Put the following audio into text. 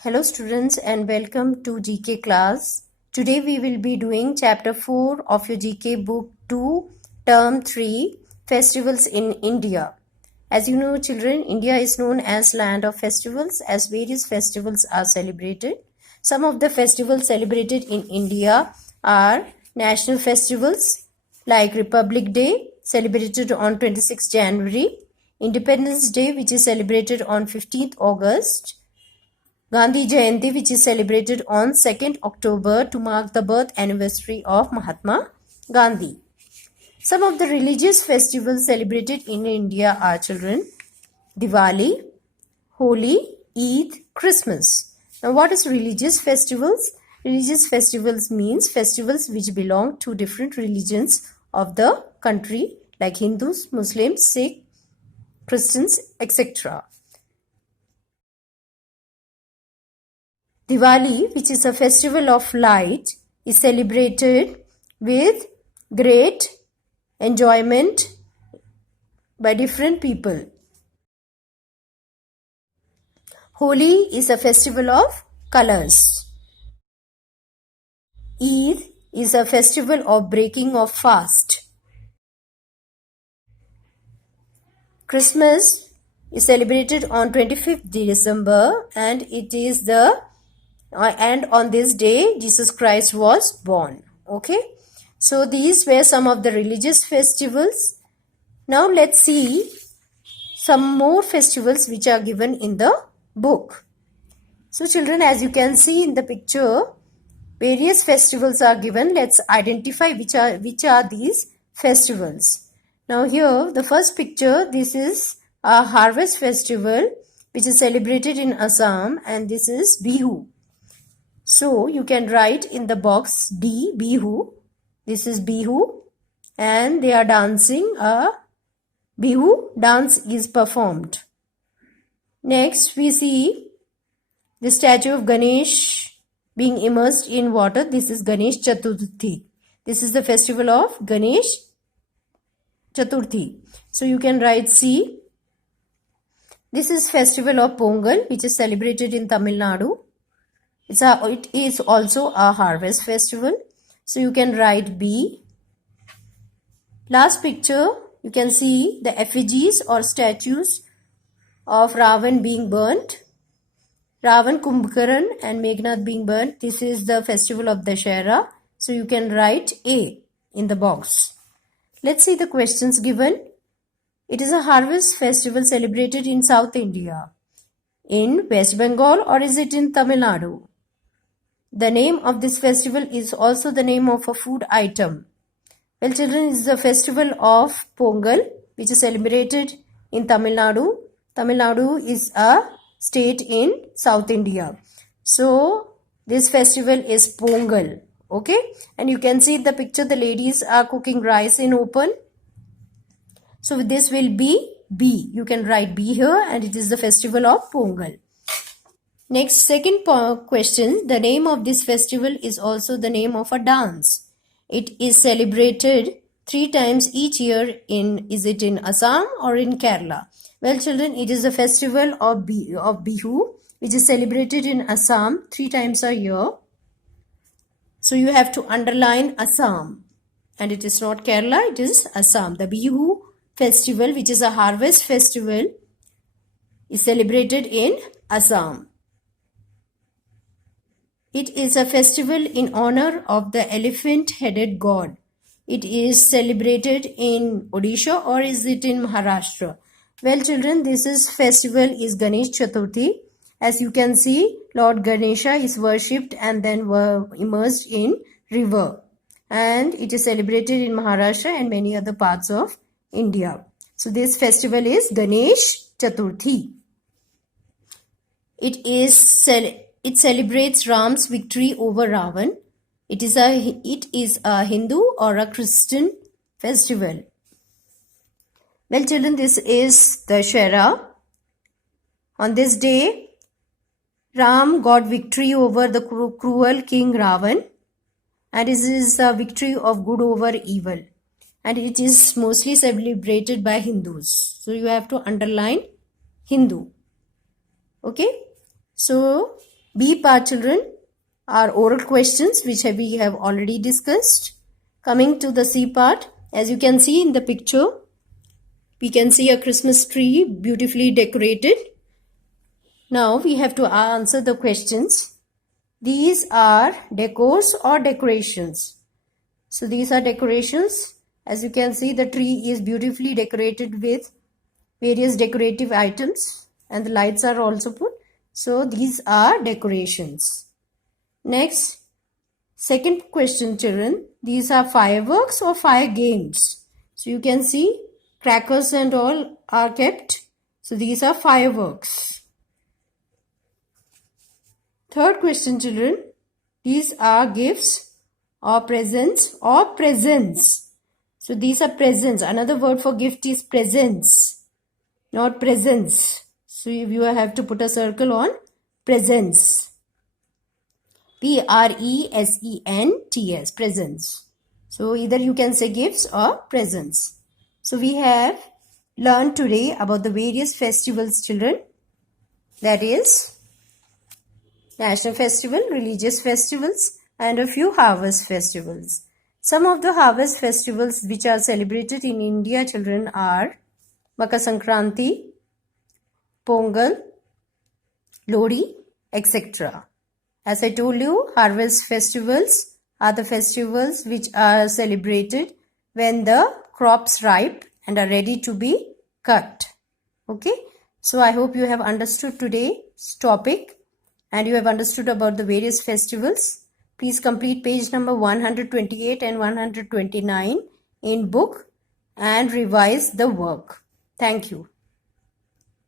Hello students and welcome to GK class. Today we will be doing chapter 4 of your GK book 2 term 3 festivals in India. As you know children, India is known as land of festivals as various festivals are celebrated. Some of the festivals celebrated in India are national festivals like Republic Day celebrated on 26th January, Independence Day which is celebrated on 15th August, Gandhi Jayanti, which is celebrated on 2nd October to mark the birth anniversary of Mahatma Gandhi. Some of the religious festivals celebrated in India are children, Diwali, Holi, Eid, Christmas. Now what is religious festivals? Religious festivals means festivals which belong to different religions of the country like Hindus, Muslims, Sikh, Christians, etc. Diwali, which is a festival of light, is celebrated with great enjoyment by different people. Holi is a festival of colors. Eid is a festival of breaking of fast. Christmas is celebrated on 25th December and it is the and on this day Jesus Christ was born. Okay, so these were some of the religious festivals. Now let's see some more festivals which are given in the book. So children, as you can see in the picture, various festivals are given. Let's identify which are these festivals. Now here the first picture, this is a harvest festival which is celebrated in Assam and this is Bihu. So you can write in the box D, Bihu. This is Bihu and they are dancing. A Bihu dance is performed. Next we see the statue of Ganesh being immersed in water. This is Ganesh Chaturthi. This is the festival of Ganesh Chaturthi. So you can write C. This is festival of Pongal which is celebrated in Tamil Nadu. It is also a harvest festival. So you can write B. Last picture, you can see the effigies or statues of Ravan being burnt. Ravan, Kumbhakaran and Meghnad being burnt. This is the festival of Dashera. So you can write A in the box. Let's see the questions given. It is a harvest festival celebrated in South India, in West Bengal, or is it in Tamil Nadu? The name of this festival is also the name of a food item. Well children, it is the festival of Pongal which is celebrated in Tamil Nadu. Tamil Nadu is a state in South India. So this festival is Pongal. Okay, and you can see the picture, the ladies are cooking rice in open. So this will be B. You can write B here and it is the festival of Pongal. Next, second question. The name of this festival is also the name of a dance. It is celebrated 3 times each year is it in Assam or in Kerala? Well children, it is the festival of Bihu which is celebrated in Assam 3 times a year. So you have to underline Assam and it is not Kerala, it is Assam. The Bihu festival, which is a harvest festival, is celebrated in Assam. It is a festival in honor of the elephant-headed god. It is celebrated in Odisha or is it in Maharashtra? Well children, this festival is Ganesh Chaturthi. As you can see, Lord Ganesha is worshipped and then were immersed in river. And it is celebrated in Maharashtra and many other parts of India. So this festival is Ganesh Chaturthi. It celebrates Ram's victory over Ravan. It is a Hindu or a Christian festival. Well children, this is Dashera. On this day, Ram got victory over the cruel king Ravan, and this is a victory of good over evil. And it is mostly celebrated by Hindus. So you have to underline Hindu. Okay. So B part, children, are oral questions which we have already discussed. Coming to the C part, as you can see in the picture, we can see a Christmas tree beautifully decorated. Now we have to answer the questions. These are decors or decorations. So these are decorations. As you can see, the tree is beautifully decorated with various decorative items and the lights are also put. So these are decorations. Next, second question, children. These are fireworks or fire games. So you can see crackers and all are kept. So these are fireworks. Third question, children. These are gifts or presents or presents. So these are presents. Another word for gift is presents, not presents. So you have to put a circle on presents. Presents, presents. So either you can say gifts or presents. So we have learned today about the various festivals, children. That is national festival, religious festivals, and a few harvest festivals. Some of the harvest festivals which are celebrated in India, children, are Makar Sankranti, Pongal, Lodi, etc. As I told you, harvest festivals are the festivals which are celebrated when the crops ripe and are ready to be cut. Okay, so I hope you have understood today's topic and you have understood about the various festivals. Please complete page number 128 and 129 in book and revise the work. Thank you.